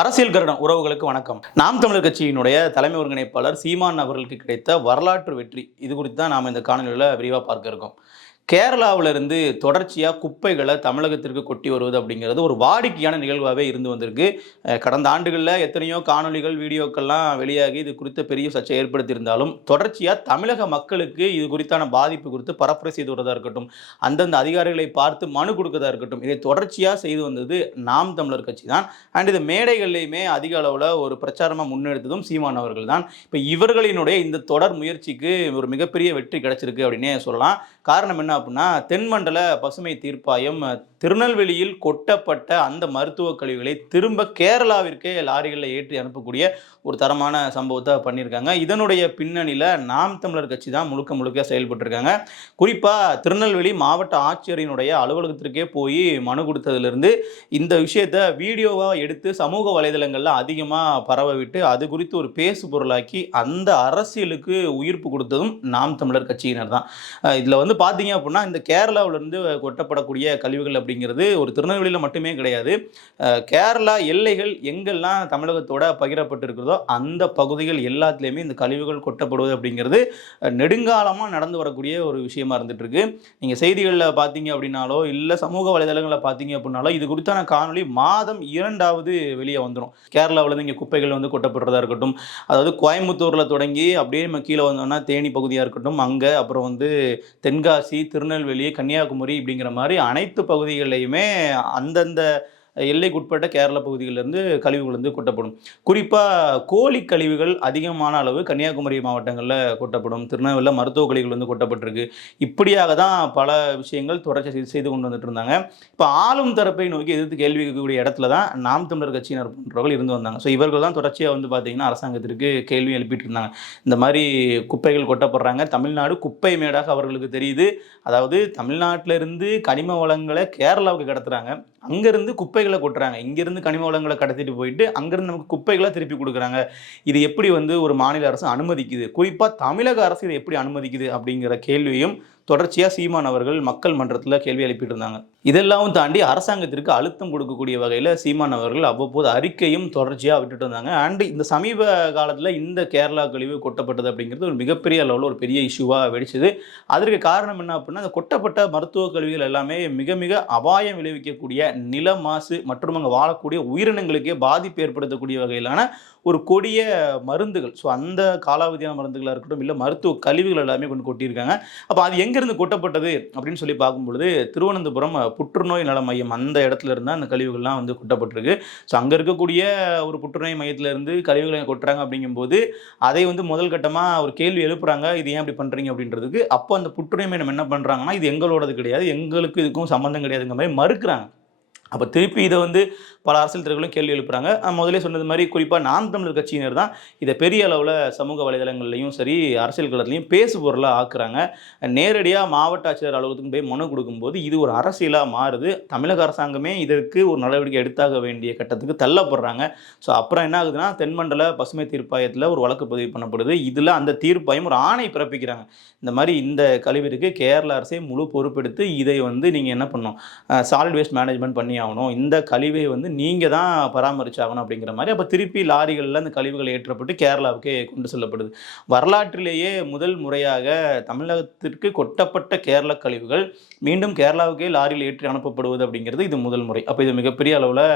அரசியல் கருடம். உறவுகளுக்கு வணக்கம். நாம் தமிழர் கட்சியினுடைய தலைமை ஒருங்கிணைப்பாளர் சீமான் அவர்களுக்கு கிடைத்த வரலாற்று வெற்றி. இது குறித்து தான் நாம் இந்த காணொலியில் விரிவாக பார்க்க இருக்கோம். கேரளாவிலிருந்து தொடர்ச்சியாக குப்பைகளை தமிழகத்திற்கு கொட்டி வருவது அப்படிங்கிறது ஒரு வாடிக்கையான நிகழ்வாகவே இருந்து வந்திருக்கு. கடந்த ஆண்டுகளில் எத்தனையோ காணொளிகள் வீடியோக்கள்லாம் வெளியாகி இது குறித்த பெரிய சர்ச்சை ஏற்படுத்தியிருந்தாலும் தொடர்ச்சியாக தமிழக மக்களுக்கு இது குறித்தான பாதிப்பு குறித்து பரப்புரை செய்து வருவதாக இருக்கட்டும் அந்தந்த அதிகாரிகளை பார்த்து மனு கொடுக்கதாக இருக்கட்டும் இதை தொடர்ச்சியாக செய்து வந்தது நாம் தமிழர் கட்சி தான். அண்ட் இது மேடைகள்லையுமே அதிக அளவில் ஒரு பிரச்சாரமாக முன்னெடுத்ததும் சீமான் அவர்கள் தான். இப்போ இவர்களினுடைய இந்த தொடர் முயற்சிக்கு ஒரு மிகப்பெரிய வெற்றி கிடைச்சிருக்கு அப்படின்னே சொல்லலாம். காரணம் என்ன அப்படின்னா தென்மண்டல பசுமை தீர்ப்பாயம் திருநெல்வேலியில் கொட்டப்பட்ட அந்த மருத்துவக் கழிவுகளை திரும்ப கேரளாவிற்கே லாரிகளில் ஏற்றி அனுப்பக்கூடிய ஒரு தரமான சம்பவத்தை பண்ணியிருக்காங்க. இதனுடைய பின்னணியில் நாம் தமிழர் கட்சி தான் முழுக்க முழுக்க செயல்பட்டுருக்காங்க. குறிப்பாக திருநெல்வேலி மாவட்ட ஆட்சியரினுடைய அலுவலகத்திற்கே போய் மனு கொடுத்ததுலேருந்து இந்த விஷயத்தை வீடியோவாக எடுத்து சமூக வலைதளங்களில் அதிகமாக பரவ விட்டு அது குறித்து ஒரு பேசு பொருளாக்கி அந்த அரசியலுக்கு உயிர்ப்பு கொடுத்ததும் நாம் தமிழர் கட்சியினர் தான். இதில் வந்து பார்த்தீங்க அப்படின்னா இந்த கேரளாவிலேருந்து கொட்டப்படக்கூடிய கழிவுகள் அப்படிங்கிறது ஒரு திருநெல்வேலியில் மட்டுமே கிடையாது. கேரளா எல்லைகள் எங்கெல்லாம் தமிழகத்தோட பகிரப்பட்டிருக்கிறதோ அந்த பகுதிகள் எல்லாத்துலேயுமே இந்த கழிவுகள் கொட்டப்படுவது அப்படிங்கிறது நெடுங்காலமாக நடந்து வரக்கூடிய ஒரு விஷயமா இருந்துட்டு இருக்கு நீங்கள் செய்திகளில் பார்த்தீங்க அப்படின்னாலோ இல்லை சமூக வலைதளங்களில் பார்த்தீங்க அப்படின்னாலோ இது குறித்தான காணொளி மாதம் இரண்டாவது வெளியே வந்துடும் கேரளாவிலேருந்து இங்கே குப்பைகள் வந்து கொட்டப்படுறதா இருக்கட்டும் அதாவது கோயம்புத்தூரில் தொடங்கி அப்படியே நம்ம கீழே வந்தோம்னா தேனி பகுதியாக இருக்கட்டும் அங்கே அப்புறம் வந்து தென் தென்காசி திருநெல்வேலி கன்னியாகுமரி இப்படிங்கிற மாதிரி அனைத்து பகுதிகளையுமே அந்தந்த எல்லைக்குட்பட்ட கேரள பகுதிகளிலிருந்து கழிவுகள் வந்து கொட்டப்படும். குறிப்பாக கோழி கழிவுகள் அதிகமான அளவு கன்னியாகுமரி மாவட்டங்களில் கொட்டப்படும். திருநெல்வேலியில் மருத்துவ கழிவுகள் வந்து கொட்டப்பட்டிருக்கு. இப்படியாக தான் பல விஷயங்கள் தொடர்ச்சி செய்து- செய்து கொண்டு வந்துட்டு இருந்தாங்க. இப்போ ஆளும் தரப்பை நோக்கி எதிர்த்து கேள்வி கேட்கக்கூடிய இடத்துல தான் நாம் தமிழர் கட்சியினர் போன்றவர்கள் இருந்து வந்தாங்க. ஸோ இவர்கள் தான் தொடர்ச்சியாக வந்து பார்த்தீங்கன்னா அரசாங்கத்திற்கு கேள்வி எழுப்பிட்டு இருந்தாங்க. இந்த மாதிரி குப்பைகள் கொட்டப்படுறாங்க. தமிழ்நாடு குப்பை மேடாக அவர்களுக்கு தெரியுது. அதாவது தமிழ்நாட்டிலிருந்து கனிம வளங்களை கேரளாவுக்கு கடத்துகிறாங்க அங்கேருந்து குப்பைகளை கொட்டுறாங்க. இங்கேருந்து கனிம வளங்களை கடத்திட்டு போயிட்டு அங்கேருந்து நமக்கு குப்பைகளை திருப்பி கொடுக்குறாங்க. இது எப்படி வந்து ஒரு மாநில அரசு அனுமதிக்குது? குறிப்பாக தமிழக அரசு இதை எப்படி அனுமதிக்குது அப்படிங்கிற கேள்வியும் தொடர்ச்சியாக சீமான் அவர்கள் மக்கள் மன்றத்தில் கேள்வி எழுப்பிட்டு இருந்தாங்க இதெல்லாம் தாண்டி அரசாங்கத்திற்கு அழுத்தம் கொடுக்கக்கூடிய வகையில் சீமான் அவர்கள் அவ்வப்போது அறிக்கையும் தொடர்ச்சியாக விட்டுட்டு வந்தாங்க. அண்ட் இந்த சமீப காலத்தில் இந்த கேரளா கழிவு கொட்டப்பட்டது அப்படிங்கிறது ஒரு மிகப்பெரிய அளவில் ஒரு பெரிய இஷ்யூவாக வெடிச்சது. அதற்கு காரணம் என்ன அப்படின்னா அந்த கொட்டப்பட்ட மருத்துவ கழிவுகள் எல்லாமே மிக மிக அபாயம் விளைவிக்கக்கூடிய நில மாசு மற்றும் அங்கே வாழக்கூடிய உயிரினங்களுக்கே பாதிப்பு ஏற்படுத்தக்கூடிய வகையிலான ஒரு கொடிய மருந்துகள். ஸோ அந்த காலாவதியான மருந்துகளாக இருக்கட்டும் இல்லை மருத்துவ கழிவுகள் எல்லாமே கொண்டு கொட்டியிருக்காங்க. அப்போ அது எங்கேருந்து கொட்டப்பட்டது அப்படின்னு சொல்லி பார்க்கும் பொழுது திருவனந்தபுரம் புற்றுநோய் நல மையம் அந்த இடத்துல இருந்தால் அந்த கழிவுகள்லாம் வந்து கொட்டப்பட்டிருக்கு. ஸோ அங்கே இருக்கக்கூடிய ஒரு புற்றுநோய் மையத்துல இருந்து கழிவுகளை கொட்டுறாங்க அப்படிங்கும்போது அதை வந்து முதல் கட்டமாக ஒரு கேள்வி எழுப்புறாங்க இது ஏன் அப்படி பண்ணுறீங்க அப்படின்றதுக்கு. அப்போ அந்த புற்றுநோய் மையம் என்ன பண்ணுறாங்கன்னா இது எங்களோடது கிடையாது எங்களுக்கு இதுக்கும் சம்மந்தம் கிடையாதுங்கிற மாதிரி மறுக்கிறாங்க. அப்போ திருப்பி இதை வந்து பல அரசியல் தலைவர்களும் கேள்வி எழுப்புறாங்க. முதலே சொன்னது மாதிரி குறிப்பாக நாம் தமிழர் கட்சியினர் தான் இதை பெரிய அளவில் சமூக வலைதளங்கள்லையும் சரி அரசியல் களத்துலையும் பேசு பொருளாக ஆக்குறாங்க. நேரடியாக மாவட்ட ஆட்சியர் அலுவலகத்துக்கு போய் மனு கொடுக்கும்போது இது ஒரு அரசியலாக மாறுது. தமிழக அரசாங்கமே இதற்கு ஒரு நடவடிக்கை எடுத்தாக வேண்டிய கட்டத்துக்கு தள்ளப்படுறாங்க. ஸோ அப்புறம் என்ன ஆகுதுன்னா தென்மண்டல பசுமை தீர்ப்பாயத்தில் ஒரு வழக்கு பதிவு பண்ணப்படுது. இதில் அந்த தீர்ப்பாயம் ஒரு ஆணை பிறப்பிக்கிறாங்க. இந்த மாதிரி இந்த கழிவிற்கு கேரள அரசே முழு பொறுப்பெடுத்து இதை வந்து நீங்கள் என்ன பண்ணணும்? சாலிட் வேஸ்ட் மேனேஜ்மெண்ட் பண்ணி ஆகணும். இந்த கழிவை வந்து நீங்கள் தான் பராமரிச்சாகணும் அப்படிங்கிற மாதிரி அப்போ திருப்பி லாரிகளில் அந்த கழிவுகள் ஏற்றப்பட்டு கேரளாவுக்கே கொண்டு செல்லப்படுது. வரலாற்றிலேயே முதல் முறையாக தமிழகத்திற்கு கொட்டப்பட்ட கேரள கழிவுகள் மீண்டும் கேரளாவுக்கே லாரியில் ஏற்றி அனுப்பப்படுவது அப்படிங்கிறது இது முதல் முறை. அப்போ இது மிகப்பெரிய அளவில்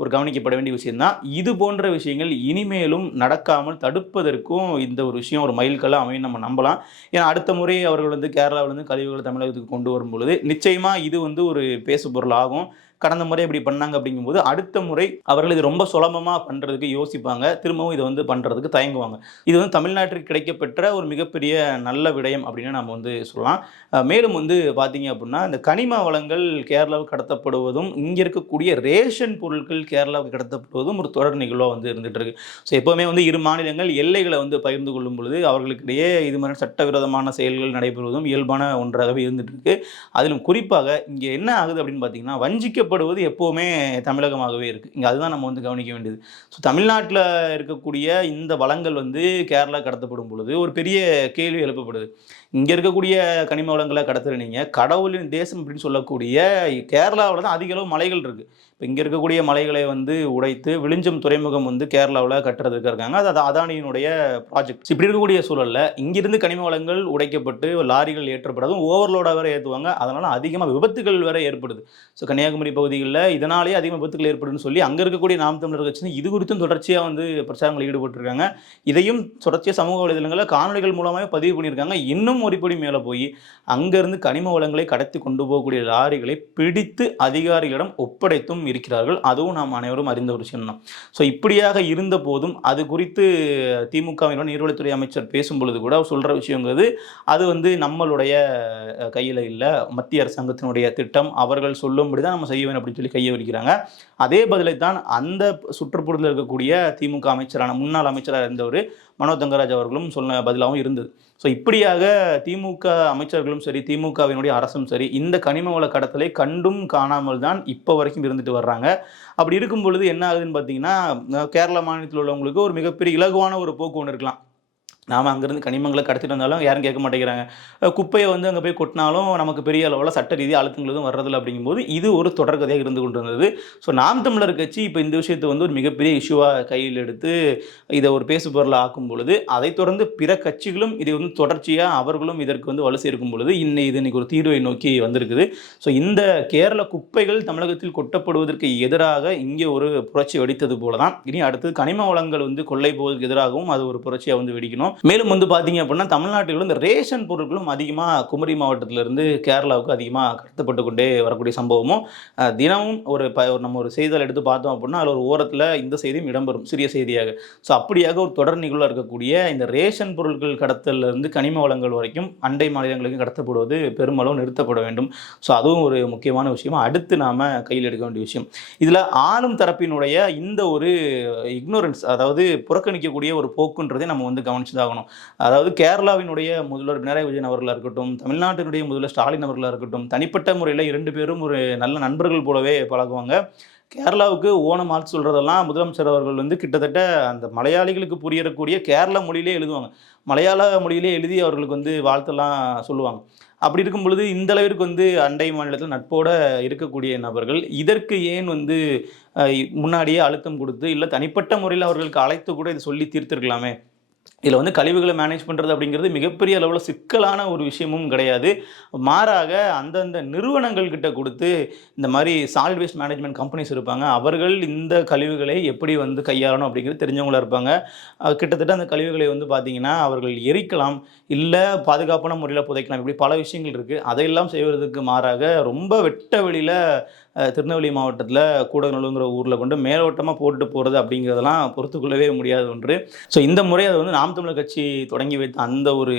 ஒரு கவனிக்கப்பட வேண்டிய விஷயம்தான். இது போன்ற விஷயங்கள் இனிமேலும் நடக்காமல் தடுப்பதற்கும் இந்த ஒரு விஷயம் ஒரு மைல்கல்லாக அமையும் நம்ம நம்பலாம். ஏன்னா அடுத்த முறை அவர்கள் வந்து கேரளாவிலேருந்து கழிவுகளை தமிழகத்துக்கு கொண்டு வரும் பொழுது நிச்சயமாக இது வந்து ஒரு பேசுபொருள் ஆகும் கடந்த முறை இப்படி பண்ணாங்க அப்படிங்கும்போது அடுத்த முறை அவர்கள் இது ரொம்ப சுலபமாக பண்ணுறதுக்கு யோசிப்பாங்க. திரும்பவும் இதை வந்து பண்ணுறதுக்கு தயங்குவாங்க. இது வந்து தமிழ்நாட்டிற்கு கிடைக்கப்பெற்ற ஒரு மிகப்பெரிய நல்ல விடயம் அப்படின்னு நம்ம வந்து சொல்லலாம். மேலும் வந்து பார்த்தீங்க அப்படின்னா இந்த கனிம வளங்கள் கேரளாவுக்கு கடத்தப்படுவதும் இங்கே இருக்கக்கூடிய ரேஷன் பொருட்கள் கேரளாவுக்கு கடத்தப்படுவதும் ஒரு தொடர் நிகழ்வாக வந்து இருந்துகிட்டு இருக்கு. ஸோ எப்போவுமே வந்து இரு மாநிலங்கள் எல்லைகளை வந்து பகிர்ந்து கொள்ளும் பொழுது அவர்களுக்கிடையே இது மாதிரி சட்டவிரோதமான செயல்கள் நடைபெறுவதும் இயல்பான ஒன்றாகவே இருந்துகிட்டு இருக்கு. அதிலும் குறிப்பாக இங்கே என்ன ஆகுது அப்படின்னு பார்த்தீங்கன்னா வஞ்சிக்கப்படுவது எப்போவுமே தமிழகமாகவே இருக்குது இங்கே அதுதான் நம்ம வந்து கவனிக்க வேண்டியது. ஸோ தமிழ்நாட்டில் இருக்கக்கூடிய இந்த வளங்கள் வந்து கேரளா கடத்தப்படும் பொழுது ஒரு பெரிய கேள்வி எழுப்பப்படுது. இங்கே இருக்கக்கூடிய கனிம வளங்களை கடத்துற கடவுளின் தேசம் அப்படின்னு சொல்லக்கூடிய கேரளாவில் தான் அதிக அளவு மலைகள் இருக்குது இப்போ இங்கே இருக்கக்கூடிய மலைகளை வந்து உடைத்து விழிஞ்சம் துறைமுகம் வந்து கேரளாவில் கட்டுறதுக்கு இருக்காங்க. அது அது அதானியினுடைய ப்ராஜெக்ட் இப்படி இருக்கக்கூடிய சூழலில் இங்கிருந்து கனிம வளங்கள் உடைக்கப்பட்டு லாரிகள் ஏற்றப்படாதும் ஓவர்லோடாக வேறு ஏற்றுவாங்க அதனால் அதிகமாக விபத்துகள் வேறு ஏற்படுது. ஸோ கன்னியாகுமரி பகுதிகளில் இதனாலேயே அதிக விபத்துகள் ஏற்படுதுன்னு சொல்லி அங்கே இருக்கக்கூடிய நாம் தமிழர் கட்சி இது குறித்தும் தொடர்ச்சியாக வந்து பிரச்சாரங்களில் ஈடுபட்டிருக்காங்க. இதையும் தொடர்ச்சியாக சமூக வலைதளங்களில் காணொலிகள் மூலமாக பதிவு பண்ணியிருக்காங்க. இன்னும் ஒருபடி மேலே போய் அங்கேருந்து கனிம வளங்களை கடத்தி கொண்டு போகக்கூடிய லாரிகளை பிடித்து அதிகாரிகளிடம் ஒப்படைத்தும் இருக்கிறார்கள். அதுவும் நாம் அனைவரும் அறிந்த ஒரு சின்னம் ஸோ இப்படியாக இருந்த போதும் அது குறித்து திமுகவினர் நீர்வளத்துறை அமைச்சர் பேசும் பொழுது கூட சொல்கிற விஷயங்கிறது அது வந்து நம்மளுடைய கையில் இல்லை. மத்திய அரசாங்கத்தினுடைய திட்டம். அவர்கள் சொல்லும்படி தான் நம்ம செய்ய செய்வேன் அப்படின்னு சொல்லி கையை வைக்கிறாங்க அதே பதிலை தான் அந்த சுற்றுப்புறத்தில் இருக்கக்கூடிய திமுக அமைச்சரான முன்னாள் அமைச்சராக இருந்தவர் மனோ தங்கராஜ் அவர்களும் சொன்ன பதிலாகவும் இருந்தது. ஸோ இப்படியாக திமுக அமைச்சர்களும் சரி திமுகவினுடைய அரசும் சரி இந்த கனிம வள கடத்தலை கண்டும் காணாமல் தான் இப்போ வரைக்கும் இருந்துட்டு வர்றாங்க. அப்படி இருக்கும் பொழுது என்ன ஆகுதுன்னு பார்த்தீங்கன்னா கேரள மாநிலத்தில் உள்ளவங்களுக்கு ஒரு மிகப்பெரிய இலகுவான ஒரு போக்கு ஒன்று இருக்கலாம். நாம் அங்கேருந்து கனிமங்களை கடத்திட்டு வந்தாலும் யாரும் கேட்க மாட்டேங்கிறாங்க. குப்பையை வந்து அங்கே போய் கொட்டினாலும் நமக்கு பெரிய அளவில் சட்ட ரீதியாக அழுத்தங்களும் வர்றதில்ல அப்படிங்கும்போது இது ஒரு தொடர்கதையாக இருந்து கொண்டு இருந்தது ஸோ நாம் தமிழர் கட்சி இப்போ இந்த விஷயத்தை வந்து ஒரு மிகப்பெரிய இஷ்யூவாக கையில் எடுத்து இதை ஒரு பேசு பொருளாக ஆக்கும் பொழுது அதைத் தொடர்ந்து பிற கட்சிகளும் இதை வந்து தொடர்ச்சியாக அவர்களும் இதற்கு வந்து வலு சேர்க்கும் பொழுது இன்னை இது இன்றைக்கி ஒரு தீர்வை நோக்கி வந்திருக்குது. ஸோ இந்த கேரள குப்பைகள் தமிழகத்தில் கொட்டப்படுவதற்கு எதிராக இங்கே ஒரு புரட்சி வெடித்தது போல தான் இனி அடுத்து கனிம வளங்கள் வந்து கொள்ளை போவதற்கு எதிராகவும் அது ஒரு புரட்சியாக வந்து வெடிக்கணும். மேலும் வந்து பார்த்தீங்க அப்படின்னா தமிழ்நாட்டில் வந்து ரேஷன் பொருட்களும் அதிகமாக குமரி மாவட்டத்திலிருந்து கேரளாவுக்கு அதிகமாக கடத்தப்பட்டு கொண்டே வரக்கூடிய சம்பவமும் தினமும் ஒரு ப ஒரு நம்ம ஒரு செய்தியில் எடுத்து பார்த்தோம் அப்படின்னா அதில் ஒரு ஓரத்தில் இந்த செய்தியும் இடம்பெறும் சிறிய செய்தியாக. ஸோ அப்படியாக ஒரு தொடர் நிகழ்வாக இருக்கக்கூடிய இந்த ரேஷன் பொருட்கள் கடத்தல்ல இருந்து கனிம வளங்கள் வரைக்கும் அண்டை மாநிலங்களுக்கு கடத்தப்படுவது பெருமளவு நிறுத்தப்பட வேண்டும். ஸோ அதுவும் ஒரு முக்கியமான விஷயம் அடுத்து நாம் கையில் எடுக்க வேண்டிய விஷயம். இதில் ஆளும் தரப்பினுடைய இந்த ஒரு இக்னோரன்ஸ் அதாவது புறக்கணிக்கக்கூடிய ஒரு போக்குன்றதை நம்ம வந்து கவனிச்சு ஆகணும். அதாவது கேரளாவினுடைய முதல்வர் பினராயி விஜயன் அவர்களாக இருக்கட்டும் தமிழ்நாட்டினுடைய முதல்வர் ஸ்டாலின் அவர்களாக இருக்கட்டும் தனிப்பட்ட முறையில் இரண்டு பேரும் ஒரு நல்ல நண்பர்கள் போலவே பழகுவாங்க. கேரளாவுக்கு ஓணம் ஆள் சொல்கிறதெல்லாம் முதலமைச்சர் அவர்கள் வந்து கிட்டத்தட்ட அந்த மலையாளிகளுக்கு புரியக்கூடிய கேரள மொழியிலே எழுதுவாங்க. மலையாள மொழியிலே எழுதி அவர்களுக்கு வந்து வாழ்த்தெல்லாம் சொல்லுவாங்க. அப்படி இருக்கும் பொழுது இந்த அளவிற்கு வந்து அண்டை மாநிலத்தில் நட்போட இருக்கக்கூடிய நபர்கள் இதற்கு ஏன் வந்து முன்னாடியே அழுத்தம் கொடுத்து இல்லை தனிப்பட்ட முறையில் அவர்களுக்கு அழைத்து கூட இதை சொல்லி தீர்த்திருக்கலாமே? இதில் வந்து கழிவுகளை மேனேஜ் பண்ணுறது அப்படிங்கிறது மிகப்பெரிய அளவில் சிக்கலான ஒரு விஷயமும் கிடையாது. மாறாக அந்தந்த நிறுவனங்கள்கிட்ட கொடுத்து இந்த மாதிரி சாலிட் வேஸ்ட் மேனேஜ்மெண்ட் கம்பெனிஸ் இருப்பாங்க. அவர்கள் இந்த கழிவுகளை எப்படி வந்து கையாளணும் அப்படிங்கிறது தெரிஞ்சவங்களாக இருப்பாங்க. கிட்டத்தட்ட அந்த கழிவுகளை வந்து பார்த்திங்கன்னா அவர்கள் எரிக்கலாம் இல்லை பாதுகாப்பான முறையில் புதைக்கலாம். இப்படி பல விஷயங்கள் இருக்குது அதையெல்லாம் செய்வதற்கு மாறாக ரொம்ப வெட்ட வெளியில் திருநெல்வேலி மாவட்டத்தில் கூடநல்லூங்கிற ஊரில் கொண்டு மேலோட்டமாக போட்டுட்டு போகிறது அப்படிங்கிறதெல்லாம் பொறுத்துக்கொள்ளவே முடியாத ஒன்று. ஸோ இந்த முறை அது வந்து நாம் தமிழர் கட்சி தொடங்கி வைத்த அந்த ஒரு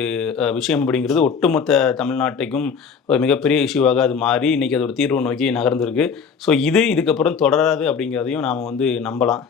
விஷயம் அப்படிங்கிறது ஒட்டுமொத்த தமிழ்நாட்டுக்கும் ஒரு மிகப்பெரிய இஷ்யூவாக அது மாறி இன்றைக்கி அது ஒரு தீர்வு நோக்கி நகர்ந்திருக்கு. ஸோ இது இதுக்கப்புறம் தொடராது அப்படிங்கிறதையும் நாம் வந்து நம்பலாம்.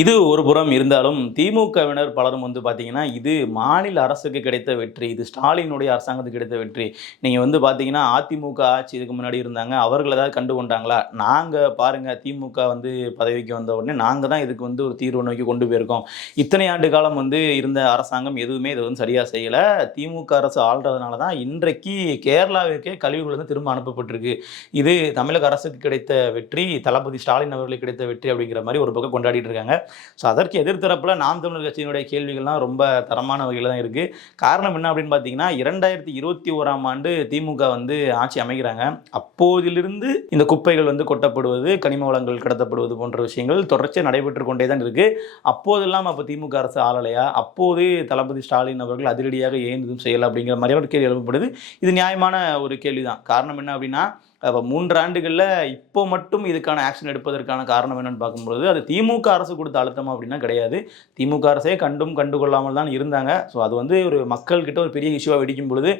இது ஒரு புறம் இருந்தாலும் திமுகவினர் பலரும் வந்து பார்த்தீங்கன்னா இது மாநில அரசுக்கு கிடைத்த வெற்றி இது ஸ்டாலினுடைய அரசாங்கத்துக்கு கிடைத்த வெற்றி. நீங்கள் வந்து பார்த்தீங்கன்னா அதிமுக ஆட்சி இதுக்கு முன்னாடி இருந்தாங்க அவர்கள் ஏதாவது கண்டு கொண்டாங்களா? நாங்கள் பாருங்கள் திமுக வந்து பதவிக்கு வந்த உடனே நாங்கள் தான் இதுக்கு வந்து ஒரு தீர்வு நோக்கி கொண்டு போயிருக்கோம். இத்தனை ஆண்டு காலம் வந்து இருந்த அரசாங்கம் எதுவுமே இதை வந்து சரியாக செய்யலை. திமுக அரசு ஆள்றதுனால தான் இன்றைக்கு கேரளாவிற்கே கழிவுகள் வந்து திரும்ப அனுப்பப்பட்டிருக்கு. இது தமிழக அரசுக்கு கிடைத்த வெற்றி தளபதி ஸ்டாலின் அவர்களுக்கு கிடைத்த வெற்றி அப்படிங்கிற மாதிரி ஒரு பக்கம் கொண்டாடிட்டு இருக்காங்க. ஸோ அதற்கு எதிர்த்தரப்பில் நாம் தமிழர் கட்சியினுடைய கேள்விகள்லாம் ரொம்ப தரமான வகையில் தான் இருக்குது காரணம் என்ன அப்படின்னு பார்த்தீங்கன்னா இரண்டாயிரத்தி இருபத்தி ஓராம் ஆண்டு திமுக வந்து ஆட்சி அமைக்கிறாங்க. அப்போதிலிருந்து இந்த குப்பைகள் வந்து கொட்டப்படுவது கனிம வளங்கள் கடத்தப்படுவது போன்ற விஷயங்கள் தொடர்ச்சியாக நடைபெற்று கொண்டே தான் இருக்குது அப்போதெல்லாம் அப்போ திமுக அரசு ஆளலையா? அப்போது தளபதி ஸ்டாலின் அவர்கள் அதிரடியாக ஏன் எதுவும் செய்யலை அப்படிங்கிற மாதிரியான ஒரு கேள்வி எழுப்பப்படுது. இது நியாயமான ஒரு கேள்வி தான் காரணம் என்ன அப்படின்னா அப்போ மூன்று ஆண்டுகளில் இப்போ மட்டும் இதுக்கான ஆக்ஷன் எடுப்பதற்கான காரணம் என்னன்னு பார்க்கும்போது அது திமுக அரசு கொடுத்த அழுத்தம் அப்படின்னா கிடையாது. திமுக அரசே கண்டும் கண்டுகொள்ளாமல் தான் இருந்தாங்க. ஸோ அது வந்து ஒரு மக்கள்கிட்ட ஒரு பெரிய இஷ்யூவாக வெடிக்கும் பொழுது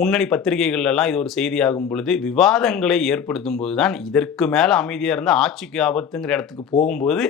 முன்னணி பத்திரிகைகள்லாம் இது ஒரு செய்தியாகும் பொழுது விவாதங்களை ஏற்படுத்தும் போது தான் இதற்கு மேலே அமைதியாக இருந்தால் ஆட்சிக்கு ஆபத்துங்கிற இடத்துக்கு போகும்போது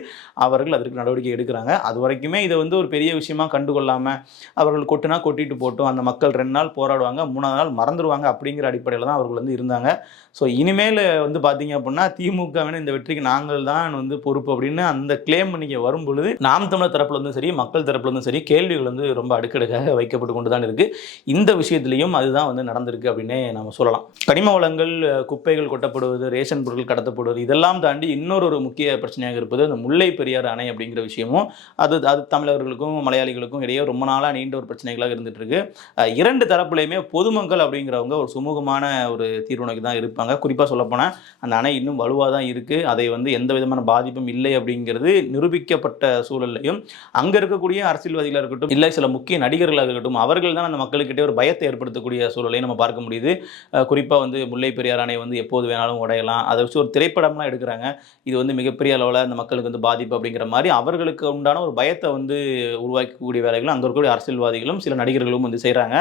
அவர்கள் அதற்கு நடவடிக்கை எடுக்கிறாங்க. அது வரைக்குமே இதை வந்து ஒரு பெரிய விஷயமா கண்டுகொள்ளாமல் அவர்கள் கொட்டுனா கொட்டிட்டு போட்டோம். அந்த மக்கள் ரெண்டு நாள் போராடுவாங்க மூணாவது நாள் மறந்துடுவாங்க அப்படிங்கிற அடிப்படையில் தான் அவர்கள் வந்து இருந்தாங்க. ஸோ இனிமேல் வந்து பார்த்தீங்க அப்படின்னா திமுகவின இந்த வெற்றிக்கு நாங்கள் தான் வந்து பொறுப்பு அப்படின்னு அந்த கிளைம் நீங்கள் வரும் பொழுது நாம் தமிழர் தரப்புலேருந்தும் சரி மக்கள் தரப்புலேருந்தும் சரி கேள்விகள் வந்து ரொம்ப அடுக்கடுக்காக வைக்கப்பட்டு கொண்டு தான் இருக்குது இந்த விஷயத்துலையும் அதுதான் வந்து நடந்திருக்கு அப்படின்னே நம்ம சொல்லலாம். கனிம வளங்கள் குப்பைகள் கொட்டப்படுவது ரேஷன் பொருட்கள் கடத்தப்படுவது இதெல்லாம் தாண்டி இன்னொரு ஒரு முக்கிய பிரச்சனையாக இருப்பது அந்த முல்லை பெரியாறு அணை அப்படிங்கிற விஷயமும் அது அது தமிழர்களுக்கும் மலையாளிகளுக்கும் இடையே ரொம்ப நாளாக நீண்ட ஒரு பிரச்சனைகளாக இருந்துட்டு இருக்கு. இரண்டு தரப்புலையுமே பொதுமக்கள் அப்படிங்கிறவங்க ஒரு சுமூகமான ஒரு தீர்வு நோக்கி தான் இருப்பாங்க. குறிப்பாக சொல்லப்போனால் அந்த அணை இன்னும் வலுவாக தான் இருக்குது அதை வந்து எந்த விதமான பாதிப்பும் இல்லை அப்படிங்கிறது நிரூபிக்கப்பட்ட சூழல்லையும் அங்கே இருக்கக்கூடிய அரசியல்வாதிகளாக இருக்கட்டும் இல்லை சில முக்கிய நடிகர்களாக இருக்கட்டும் அவர்கள் தான் அந்த மக்களுக்கிட்டே ஒரு பயத்தை ஏற்படுத்தக்கூடிய சூழலையும் நம்ம பார்க்க முடியுது. குறிப்பாக வந்து முல்லை பெரியார் அணை வந்து எப்போது வேணாலும் உடையலாம். அதை வச்சு ஒரு திரைப்படம்லாம் எடுக்கிறாங்க. இது வந்து மிகப்பெரிய அளவில் அந்த மக்களுக்கு வந்து பாதிப்பு அப்படிங்கிற மாதிரி அவர்களுக்கு உண்டான ஒரு பயத்தை வந்து உருவாக்கக்கூடிய வேலைகளும் அங்கே இருக்கக்கூடிய அரசியல்வாதிகளும் சில நடிகர்களும் வந்து செய்கிறாங்க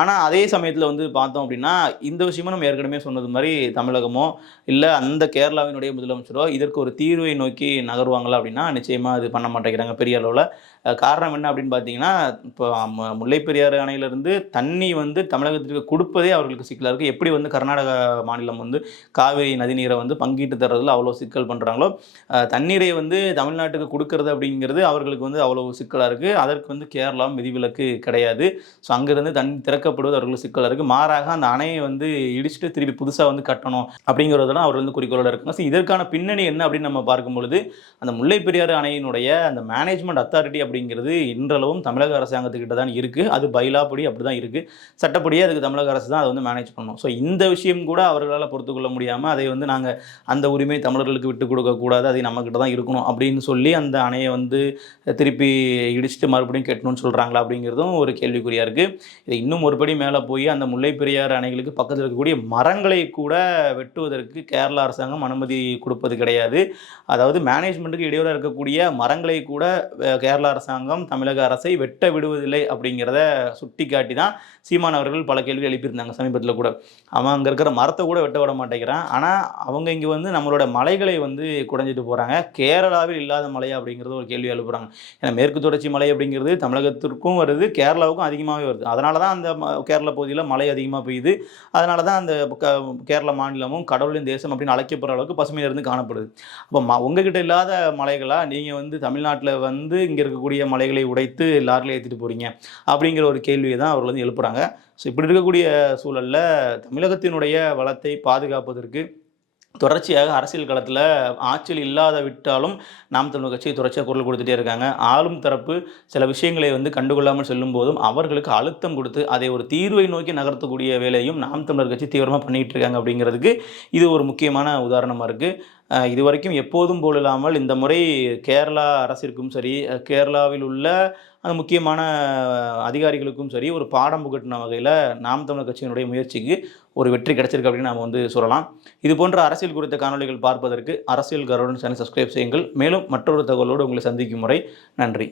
ஆனால் அதே சமயத்தில் வந்து பார்த்தோம் அப்படின்னா இந்த விஷயமும் நம்ம ஏற்கனவே சொன்னது மாதிரி தமிழகமோ இல்லை அந்த கேரளாவினுடைய முதலமைச்சரோ இதற்கு ஒரு தீர்வை நோக்கி நகருவாங்களா அப்படின்னா நிச்சயமாக இது பண்ண மாட்டேங்கிறாங்க பெரிய அளவில். காரணம் என்ன அப்படின்னு பார்த்தீங்கன்னா இப்போ முல்லைப்பெரியாறு அணையிலிருந்து தண்ணி வந்து தமிழகத்திற்கு கொடுப்பதே அவர்களுக்கு சிக்கலாக இருக்குது எப்படி வந்து கர்நாடக மாநிலம் வந்து காவிரி நதிநீரை வந்து பங்கீட்டு தர்றதில் அவ்வளோ சிக்கல் பண்ணுறாங்களோ தண்ணீரை வந்து தமிழ்நாட்டுக்கு கொடுக்கறது அப்படிங்கிறது அவர்களுக்கு வந்து அவ்வளோ சிக்கலாக இருக்குது அதற்கு வந்து கேரளாவும் விதிவிலக்கு கிடையாது. ஸோ அங்கேருந்து தண்ணி திறக்கப்படுவது அவர்களுக்கு சிக்கலாக இருக்குது மாறாக அந்த அணையை வந்து இடிச்சுட்டு திருப்பி புதுசாக வந்து கட்டணும் அப்படிங்கிறதெல்லாம் அவர் வந்து குறிக்கோளோட இருக்காங்க ஸோ இதற்கான பின்னணி என்ன அப்படின்னு நம்ம பார்க்கும் பொழுது அந்த முல்லைப்பெரியாறு அணையினுடைய அந்த மேனேஜ்மெண்ட் அத்தாரிட்டி அப்படிங்கிறது இன்றளவும் தமிழக அரசாங்கத்துக்கிட்ட தான் இருக்குது அது பைலாப்படி அப்படி தான் இருக்குது சட்டப்படியே அதுக்கு தமிழக அரசு தான் அதை வந்து மேனேஜ் பண்ணணும் ஸோ இந்த விஷயம் கூட அவர்களால் பொறுத்து கொள்ள முடியாமல் அதை வந்து நாங்கள் அந்த உரிமை தமிழர்களுக்கு விட்டு கொடுக்கக்கூடாது அது நம்மக்கிட்ட தான் இருக்கணும் அப்படின்னு சொல்லி அந்த அணையை வந்து திருப்பி இடிச்சுட்டு மறுபடியும் கட்டணும்னு சொல்கிறாங்களா அப்படிங்கிறதும் ஒரு கேள்விக்குறியாக இருக்குது இது இன்னும் ஒருபடி மேலே போய் அந்த முல்லை பெரியாறு அணைகளுக்கு பக்கத்தில் இருக்கக்கூடிய மரங்களை கூட வெட்டுவதற்கு கேரளா அரசாங்கம் அனுமதி கொடுப்பது கிடையாது. அதாவது மேனேஜ்மெண்ட்டுக்கு இடையூறாக இருக்கக்கூடிய மரங்களை கூட கேரளா அரசாங்கம் அரசாங்கம் தமிழக அரசை வெட்ட விடுவதில்லை அப்படிங்கிறத சுட்டி காட்டி தான் சீமான் அவர்கள் பல கேள்வி எழுப்பியிருந்தாங்க சமீபத்தில் கூட. அவன் அங்கே இருக்கிற மரத்தை கூட வெட்ட விட மாட்டேங்கிறான். ஆனால் அவங்க இங்கே வந்து நம்மளோட மலைகளை வந்து குடைஞ்சிட்டு போகிறாங்க கேரளாவில் இல்லாத மலை அப்படிங்கிறது ஒரு கேள்வி எழுப்புறாங்க. ஏன்னா மேற்கு தொடர்ச்சி மலை அப்படிங்கிறது தமிழகத்திற்கும் வருது கேரளாவுக்கும் அதிகமாகவே வருது. அதனால தான் அந்த ம- கேரள பகுதியில் மழை அதிகமாக பெய்யுது. அதனால தான் அந்த க- கேரள மாநிலமும் கடவுளின் தேசம் அப்படின்னு அழைக்கப்படுற அளவுக்கு பசுமையிலிருந்து காணப்படுது. அப்போ உங்ககிட்ட இல்லாத மலைகளாக நீங்கள் வந்து தமிழ்நாட்டில் வந்து இங்கே இருக்கக்கூடிய மலைகளை உடைத்து லாரியில் ஏற்றிட்டு போகிறீங்க அப்படிங்கிற ஒரு கேள்வியை தான் அவர்கள் வந்து எழுப்புறாங்க. ஸோ இப்படி இருக்கக்கூடிய சூழலில் தமிழகத்தினுடைய வளத்தை பாதுகாப்பதற்கு தொடர்ச்சியாக அரசியல் களத்தில் ஆட்சியில் இல்லாத விட்டாலும் நாம் தமிழர் கட்சி தொடர்ச்சியாக குரல் கொடுத்துட்டே இருக்காங்க. ஆளும் தரப்பு சில விஷயங்களை வந்து கண்டுகொள்ளாமல் செல்லும் போதும் அவர்களுக்கு அழுத்தம் கொடுத்து அதை ஒரு தீர்வை நோக்கி நகர்த்தக்கூடிய வேலையும் நாம் தமிழர் கட்சி தீவிரமாக பண்ணிகிட்டு இருக்காங்க அப்படிங்கிறதுக்கு இது ஒரு முக்கியமான உதாரணமாக இருக்குது இது வரைக்கும் எப்போதும் போல் இல்லாமல் இந்த முறை கேரளா அரசிற்கும் சரி கேரளாவில் உள்ள அந்த முக்கியமான அதிகாரிகளுக்கும் சரி ஒரு பாடம் புகட்டின வகையில் நாம் தமிழர் கட்சியினுடைய முயற்சிக்கு ஒரு வெற்றி கிடைச்சிருக்கு அப்படின்னு நாம் வந்து சொல்லலாம். இது போன்ற அரசியல் குறித்த காணொளிகள் பார்ப்பதற்கு அரசியல் கருடன் சேனல் சப்ஸ்கிரைப் செய்யுங்கள். மேலும் மற்றொரு தகவலோடு உங்களை சந்திக்கும் முறை. நன்றி.